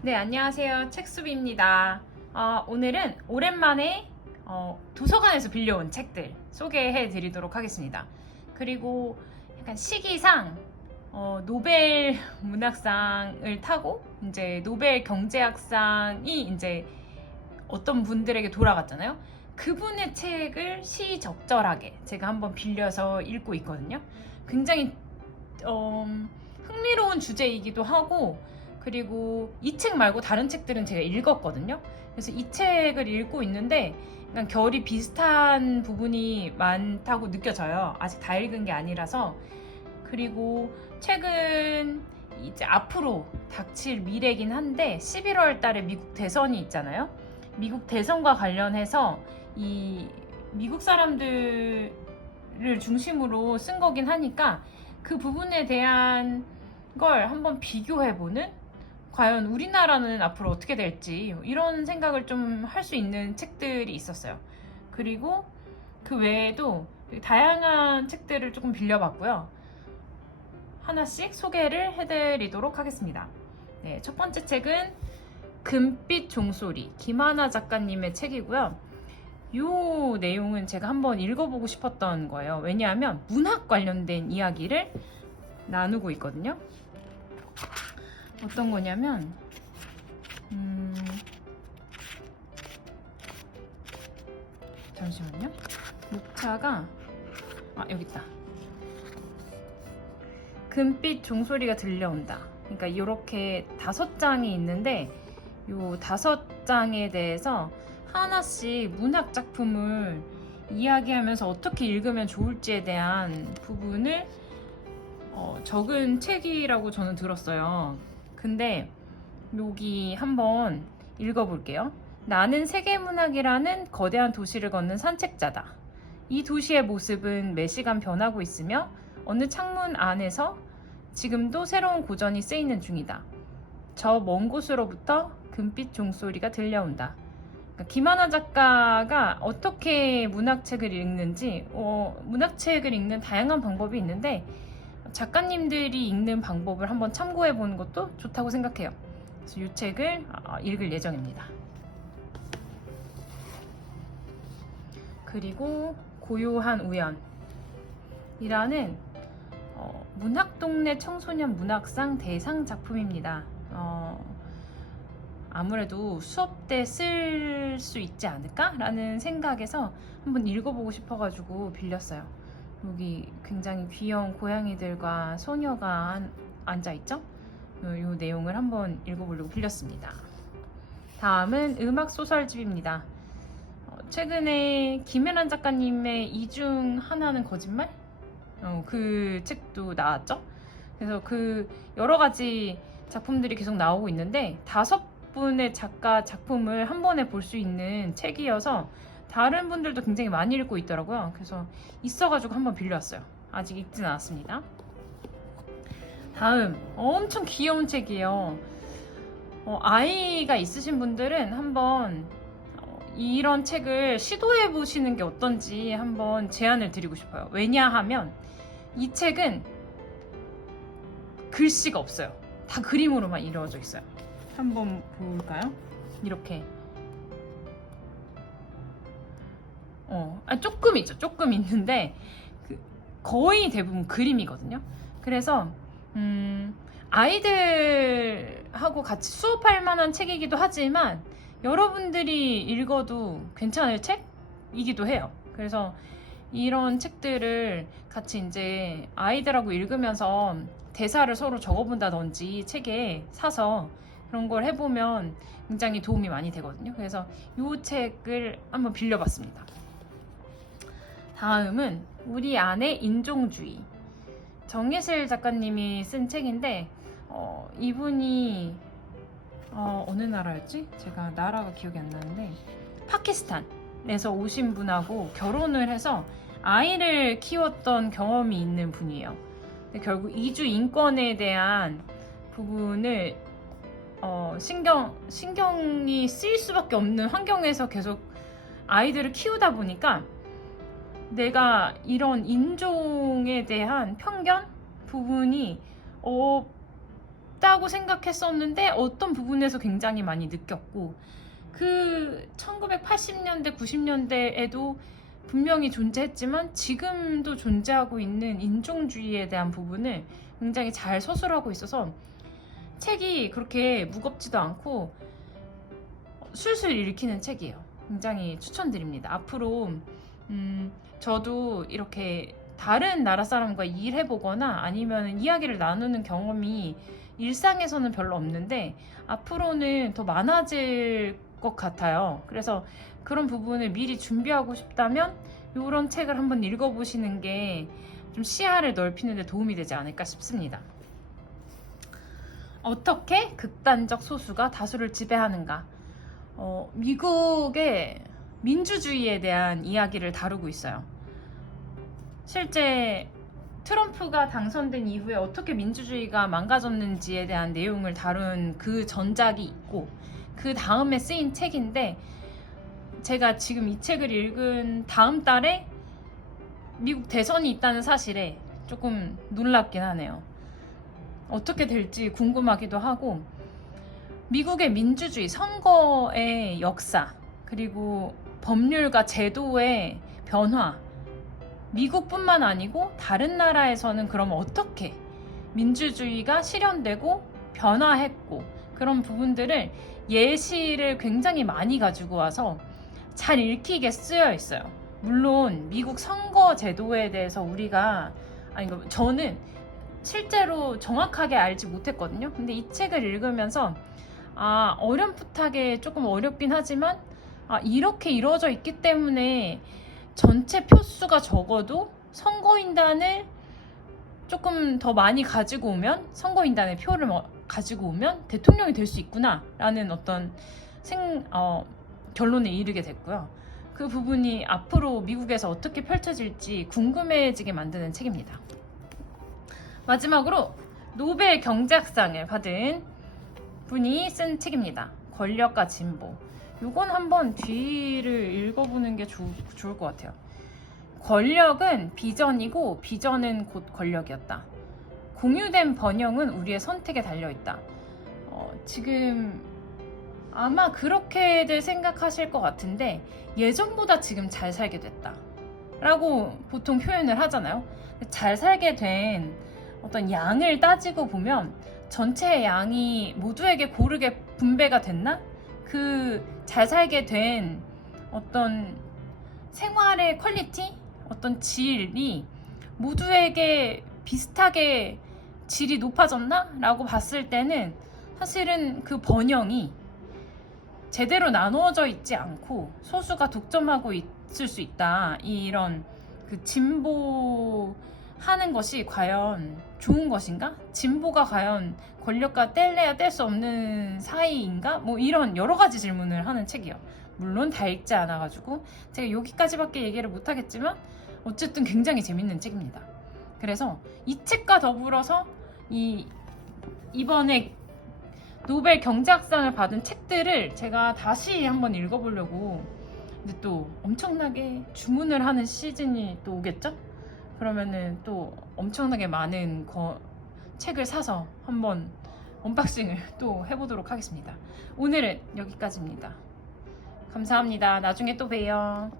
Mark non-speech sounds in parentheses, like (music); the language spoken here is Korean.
네, 안녕하세요. 책수비입니다. 어, 오늘은 오랜만에 어, 도서관에서 빌려온 책들 소개해 드리도록 하겠습니다. 그리고 약간 시기상 어, 노벨 (laughs) 문학상을 타고 이제 노벨 경제학상이 이제 어떤 분들에게 돌아갔잖아요. 그분의 책을 시적절하게 제가 한번 빌려서 읽고 있거든요. 굉장히 어, 흥미로운 주제이기도 하고 그리고 이 책 말고 다른 책들은 제가 읽었거든요. 그래서 이 책을 읽고 있는데 약간 결이 비슷한 부분이 많다고 느껴져요. 아직 다 읽은 게 아니라서. 그리고 책은 이제 앞으로 닥칠 미래긴 한데 11월 달에 미국 대선이 있잖아요. 미국 대선과 관련해서 이 미국 사람들을 중심으로 쓴 거긴 하니까 그 부분에 대한 걸 한번 비교해보는 과연 우리나라는 앞으로 어떻게 될지 이런 생각을 좀 할 수 있는 책들이 있었어요. 그리고 그 외에도 다양한 책들을 조금 빌려봤고요. 하나씩 소개를 해드리도록 하겠습니다. 네, 첫 번째 책은 금빛 종소리 김하나 작가님의 책이고요. 이 내용은 제가 한번 읽어보고 싶었던 거예요. 왜냐하면 문학 관련된 이야기를 나누고 있거든요. 어떤 거냐면 음, 잠시만요. 목차가 아 여기 있다. 금빛 종소리가 들려온다. 그러니까 이렇게 다섯 장이 있는데 요 다섯 장에 대해서 하나씩 문학 작품을 이야기하면서 어떻게 읽으면 좋을지에 대한 부분을 어, 적은 책이라고 저는 들었어요. 근데 여기 한번 읽어볼게요. 나는 세계문학이라는 거대한 도시를 걷는 산책자다. 이 도시의 모습은 매 시간 변하고 있으며 어느 창문 안에서 지금도 새로운 고전이 쓰이는 중이다. 저 먼 곳으로부터 금빛 종소리가 들려온다. 그러니까 김하나 작가가 어떻게 문학책을 읽는지, 어, 문학책을 읽는 다양한 방법이 있는데, 작가님들이 읽는 방법을 한번 참고해 보는 것도 좋다고 생각해요. 그래서 이 책을 어, 읽을 예정입니다. 그리고 고요한 우연이라는 어, 문학동네 청소년 문학상 대상 작품입니다. 어, 아무래도 수업 때 쓸 수 있지 않을까라는 생각에서 한번 읽어보고 싶어가지고 빌렸어요. 여기 굉장히 귀여운 고양이들과 소녀가 한- 앉아있죠? 이, 이 내용을 한번 읽어보려고 빌렸습니다. 다음은 음악 소설집입니다. 어, 최근에 김혜란 작가님의 이중 하나는 거짓말? 어, 그 책도 나왔죠? 그래서 그 여러 가지 작품들이 계속 나오고 있는데 다섯 분의 작가 작품을 한 번에 볼 수 있는 책이어서 다른 분들도 굉장히 많이 읽고 있더라고요. 그래서 있어가지고 한번 빌려왔어요. 아직 읽진 않았습니다. 다음 엄청 귀여운 책이에요. 어, 아이가 있으신 분들은 한번 어, 이런 책을 시도해 보시는 게 어떤지 한번 제안을 드리고 싶어요. 왜냐하면 이 책은 글씨가 없어요. 다 그림으로만 이루어져 있어요. 한번 볼까요? 이렇게. 어, 아, 조금 있죠. 조금 있는데 그, 거의 대부분 그림이거든요. 그래서 음, 아이들하고 같이 수업할 만한 책이기도 하지만 여러분들이 읽어도 괜찮을 책이기도 해요. 그래서 이런 책들을 같이 이제 아이들하고 읽으면서 대사를 서로 적어본다든지 책에 사서 그런 걸 해보면 굉장히 도움이 많이 되거든요. 그래서 이 책을 한번 빌려봤습니다. 다음은 우리 안의 인종주의. 정예슬 작가님이 쓴 책인데 어, 이분이 어, 어느 나라였지? 제가 나라가 기억이 안 나는데 파키스탄에서 오신 분하고 결혼을 해서 아이를 키웠던 경험이 있는 분이에요. 근데 결국 이주 인권에 대한 부분을 어, 신경 신경이 쓰일 수밖에 없는 환경에서 계속 아이들을 키우다 보니까 내가 이런 인종에 대한 편견 부분이 어, 없다고 생각했었는데 어떤 부분에서 굉장히 많이 느꼈고 그 1980년대, 90년대에도 분명히 존재했지만 지금도 존재하고 있는 인종주의에 대한 부분을 굉장히 잘 서술하고 있어서 책이 그렇게 무겁지도 않고 술술 읽히는 책이에요. 굉장히 추천드립니다. 앞으로 음, 저도 이렇게 다른 나라 사람과 일해보거나 아니면 이야기를 나누는 경험이 일상에서는 별로 없는데 앞으로는 더 많아질 것 같아요. 그래서 그런 부분을 미리 준비하고 싶다면 이런 책을 한번 읽어보시는 게 좀 시야를 넓히는 데 도움이 되지 않을까 싶습니다. 어떻게 극단적 소수가 다수를 지배하는가? 어, 미국의 민주주의에 대한 이야기를 다루고 있어요. 실제 트럼프가 당선된 이후에 어떻게 민주주의가 망가졌는지에 대한 내용을 다룬 그 전작이 있고 그 다음에 쓰인 책인데 제가 지금 이 책을 읽은 다음 달에 미국 대선이 있다는 사실에 조금 놀랍긴 하네요. 어떻게 될지 궁금하기도 하고 미국의 민주주의 선거의 역사 그리고 법률과 제도의 변화 미국뿐만 아니고 다른 나라에서는 그럼 어떻게 민주주의가 실현되고 변화했고 그런 부분들을 예시를 굉장히 많이 가지고 와서 잘 읽히게 쓰여 있어요. 물론 미국 선거 제도에 대해서 우리가 아니 그 저는 실제로 정확하게 알지 못했거든요. 근데 이 책을 읽으면서 아 어렴풋하게 조금 어렵긴 하지만 아 이렇게 이루어져 있기 때문에 전체 표수가 적어도 선거인단을 조금 더 많이 가지고 오면 선거인단의 표를 뭐- 가지고 오면 대통령이 될 수 있구나라는 어떤 생 어, 결론에 이르게 됐고요. 그 부분이 앞으로 미국에서 어떻게 펼쳐질지 궁금해지게 만드는 책입니다. 마지막으로 노벨 경제학상을 받은 분이 쓴 책입니다. 권력과 진보. 이건 한번 뒤를 읽어보는 게 좋, 좋을 것 같아요. 권력은 비전이고 비전은 곧 권력이었다. 공유된 번영은 우리의 선택에 달려있다. 어, 지금 아마 그렇게들 생각하실 것 같은데 예전보다 지금 잘 살게 됐다. 라고 보통 표현을 하잖아요. 잘 살게 된 어떤 양을 따지고 보면 전체의 양이 모두에게 고르게 분배가 됐나? 그 잘 살게 된 어떤 생활의 퀄리티, 어떤 질이 모두에게 비슷하게 질이 높아졌나? 라고 봤을 때는 사실은 그 번영이 제대로 나누어져 있지 않고 소수가 독점하고 있을 수 있다. 이런 그 진보 하는 것이 과연 좋은 것인가? 진보가 과연 권력과 뗄래야 뗄 수 없는 사이인가? 뭐 이런 여러 가지 질문을 하는 책이요. 물론 다 읽지 않아가지고 제가 여기까지밖에 얘기를 못하겠지만 어쨌든 굉장히 재밌는 책입니다. 그래서 이 책과 더불어서 이 이번에 노벨 경제학상을 받은 책들을 제가 다시 한번 읽어보려고 근데 또 엄청나게 주문을 하는 시즌이 또 오겠죠? 그러면은 또 엄청나게 많은 거, 책을 사서 한번 언박싱을 (laughs) 또 해보도록 하겠습니다. 오늘은 여기까지입니다. 감사합니다. 나중에 또 봬요.